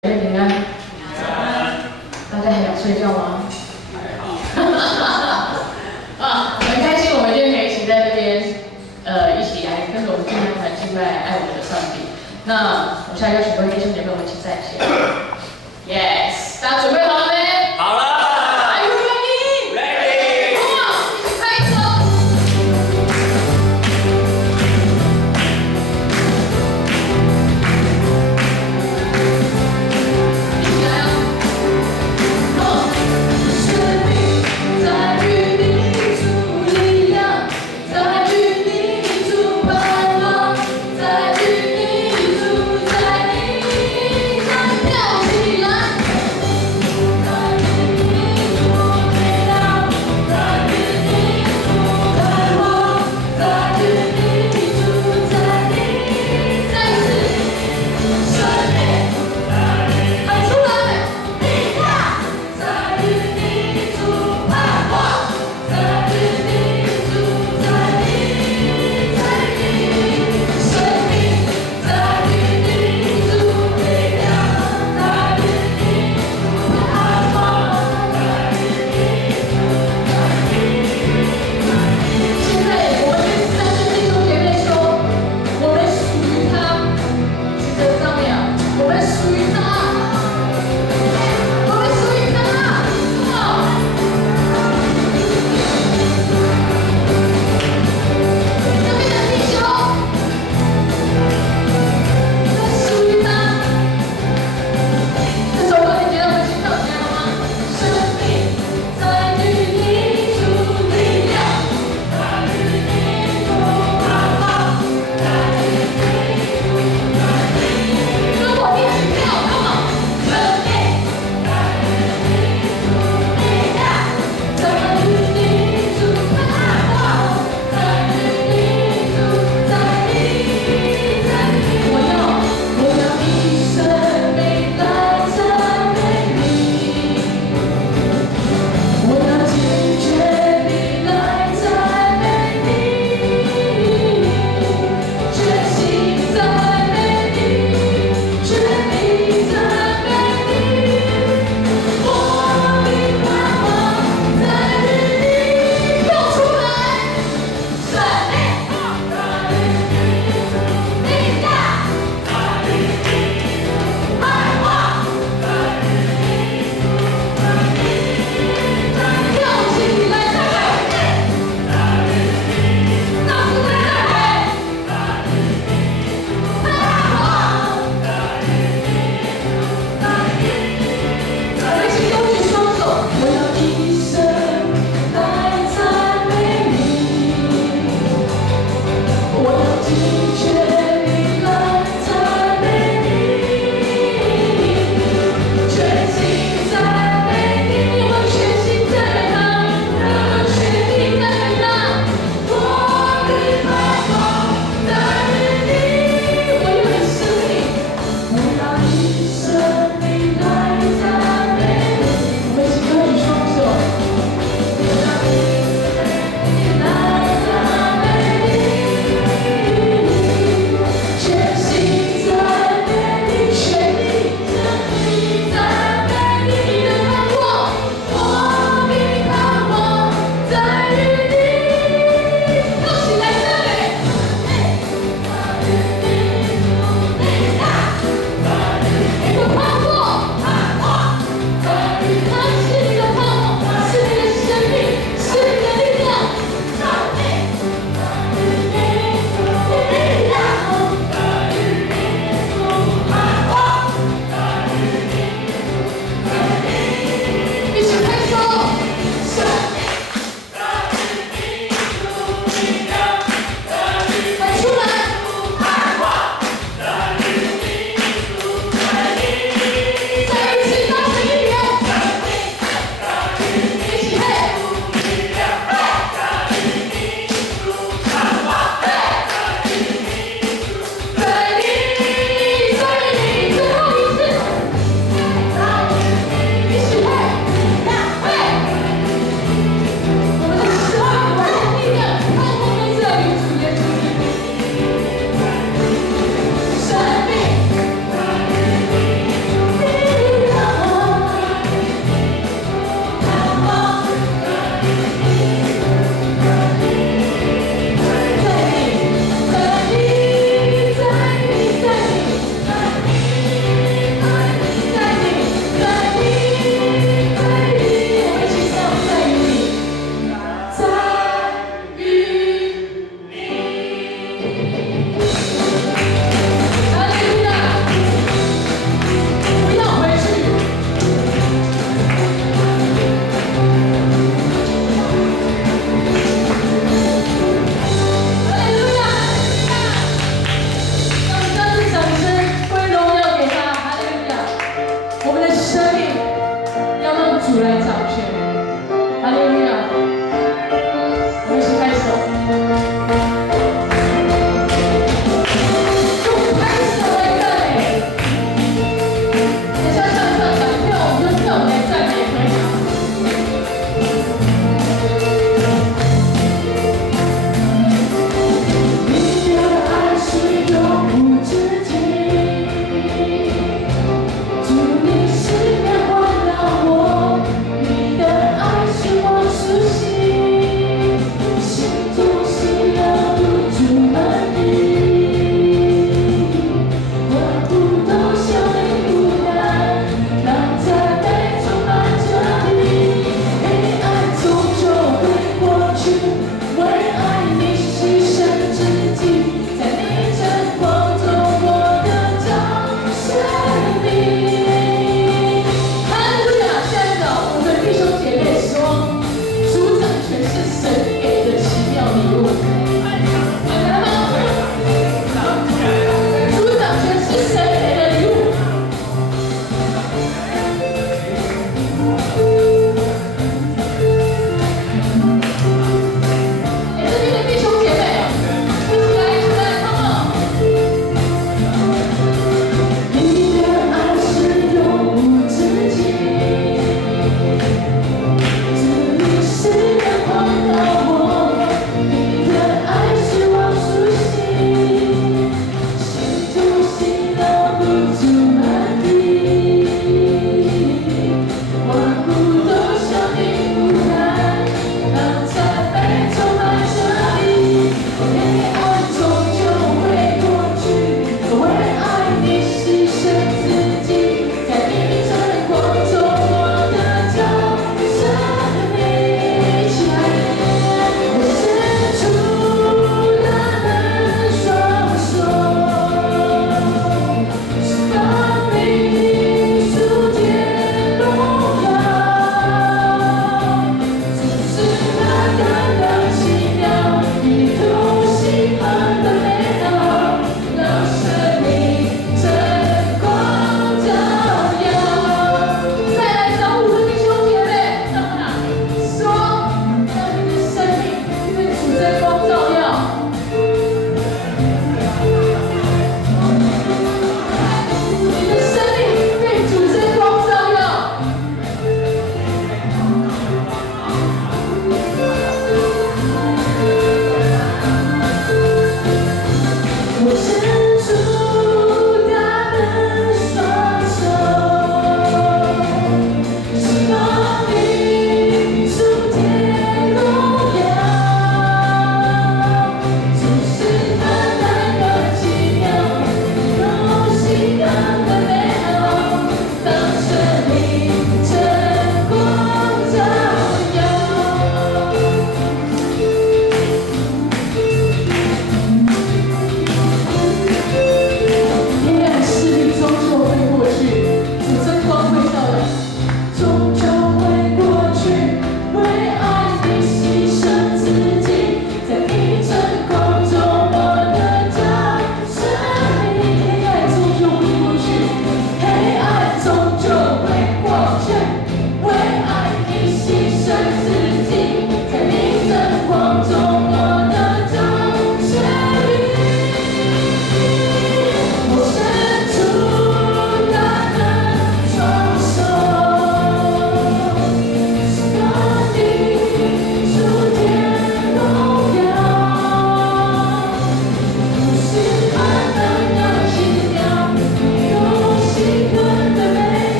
平安，大家还想睡觉吗？啊，很开心，我们今天可以一起在这边，一起来跟着我们敬拜团敬拜爱我们的上帝。那我现在邀请各位弟兄姐妹，我们一起站起来。Yes， 大家准备好了没？好了。Are you ready? Ready. Come on，一起拍手。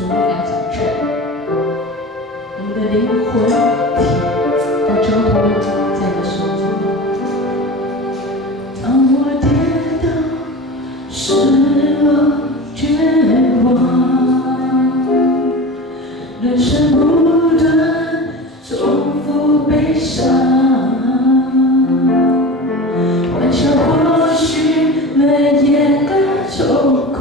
主来掌权，我们的灵魂体都交托在你的手中。当我跌倒、失落、绝望，人生不断重复悲伤，欢笑或许能掩盖愁苦。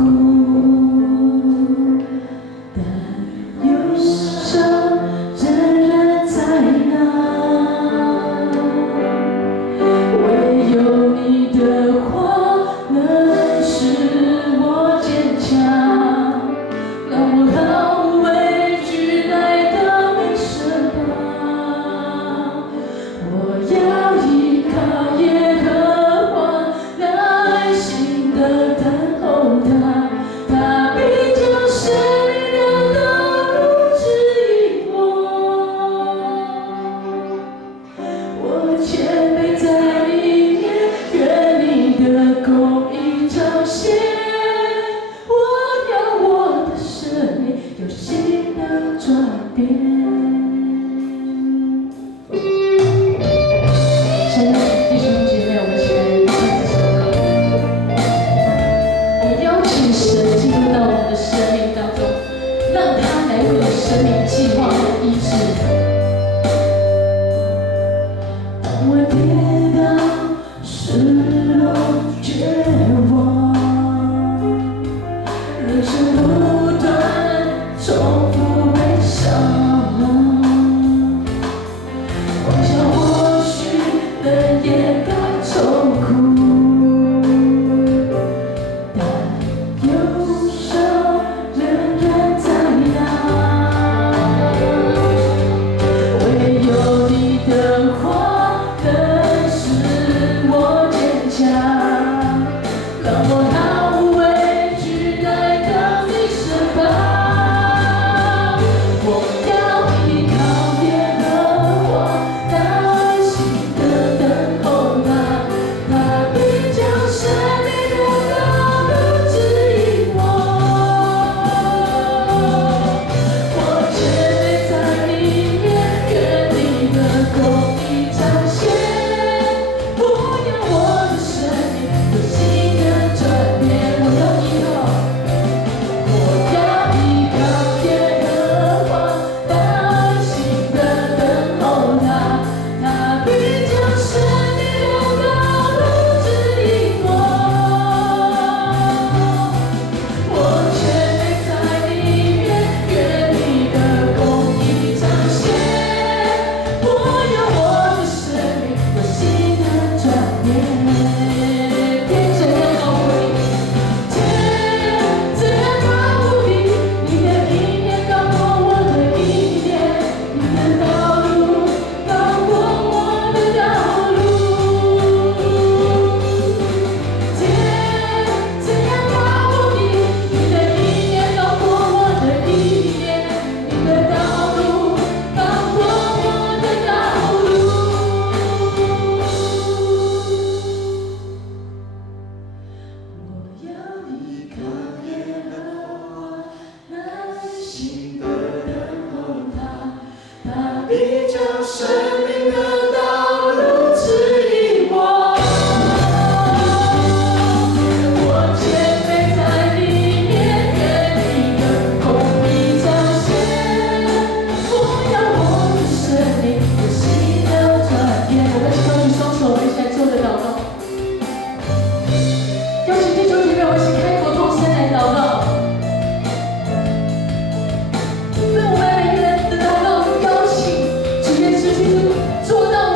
做到。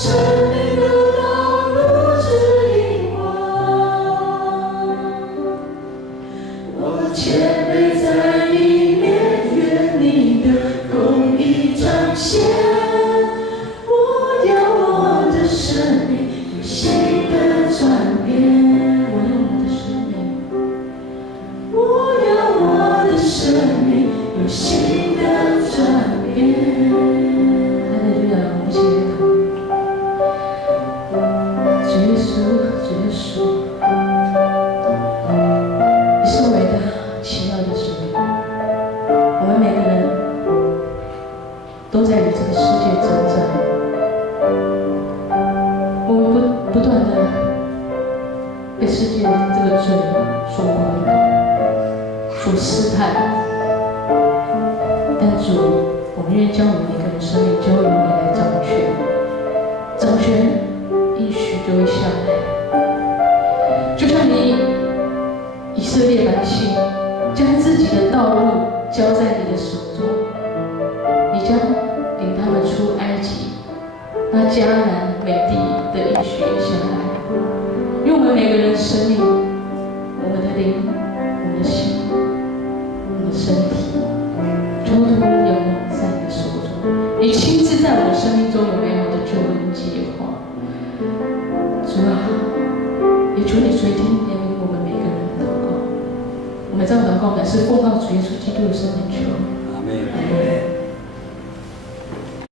生命的道路指引我，我谦卑在里面，愿你的公义彰显。我要我的生命有新的转变，我要我的生命有新的转变。哈利路亚，我们一起来祷。主耶稣，主耶稣，你是伟大奇妙的神，我们每个人都在与这个世界征战，我们不断的被世界这个罪所捆绑、所试探，但主，我们愿将我们每个人生命交由你来掌权，掌权应许就会下来，就像你以色列百姓将自己的道路交在你的手中，你将领他们出埃及，那迦南美地的应许也下来。因为我们每个人的生命，我们的灵、我们的心、我们的身体，统统仰望在你的手中。你亲自在我们生命中有美好的救恩计划。主啊，也求你垂听怜悯我们每个人的祷告。我们这样祷告乃是奉靠主耶稣基督的圣名求。阿门。